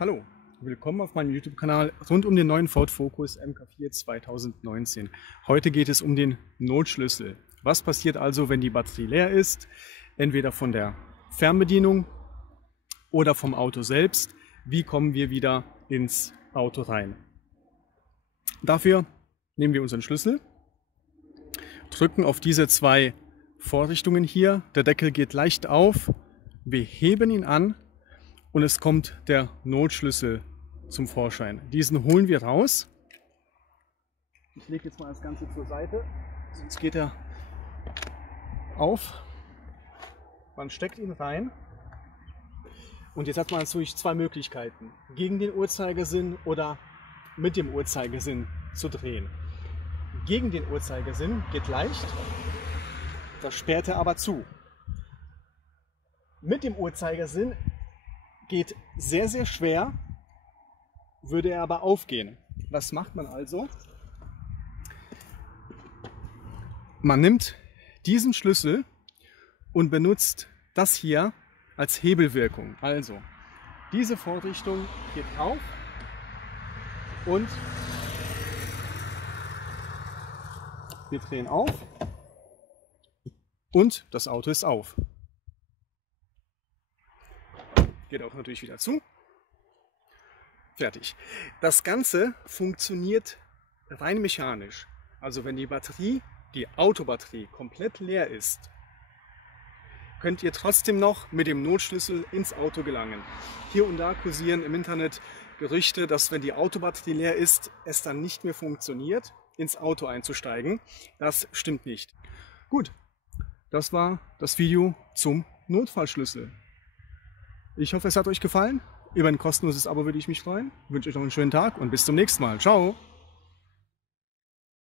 Hallo, willkommen auf meinem YouTube-Kanal rund um den neuen Ford Focus Mk4 2019. Heute geht es um den Notschlüssel. Was passiert also, wenn die Batterie leer ist? Entweder von der Fernbedienung oder vom Auto selbst. Wie kommen wir wieder ins Auto rein? Dafür nehmen wir unseren Schlüssel, drücken auf diese zwei Vorrichtungen hier. Der Deckel geht leicht auf. Wir heben ihn an. Und es kommt der Notschlüssel zum Vorschein. Diesen holen wir raus. Ich lege jetzt mal das Ganze zur Seite, sonst geht er auf. Man steckt ihn rein. Und jetzt hat man natürlich zwei Möglichkeiten. Gegen den Uhrzeigersinn oder mit dem Uhrzeigersinn zu drehen. Gegen den Uhrzeigersinn geht leicht, das sperrt er aber zu. Mit dem Uhrzeigersinn geht sehr, sehr schwer, würde er aber aufgehen. Was macht man also? Man nimmt diesen Schlüssel und benutzt das hier als Hebelwirkung. Also, diese Vorrichtung geht auf und wir drehen auf und das Auto ist auf. Geht auch natürlich wieder zu. Fertig. Das Ganze funktioniert rein mechanisch. Also wenn die Batterie, die Autobatterie, komplett leer ist, könnt ihr trotzdem noch mit dem Notschlüssel ins Auto gelangen. Hier und da kursieren im Internet Gerüchte, dass wenn die Autobatterie leer ist, es dann nicht mehr funktioniert, ins Auto einzusteigen. Das stimmt nicht. Gut, das war das Video zum Notfallschlüssel. Ich hoffe, es hat euch gefallen. Über ein kostenloses Abo würde ich mich freuen. Ich wünsche euch noch einen schönen Tag und bis zum nächsten Mal. Ciao!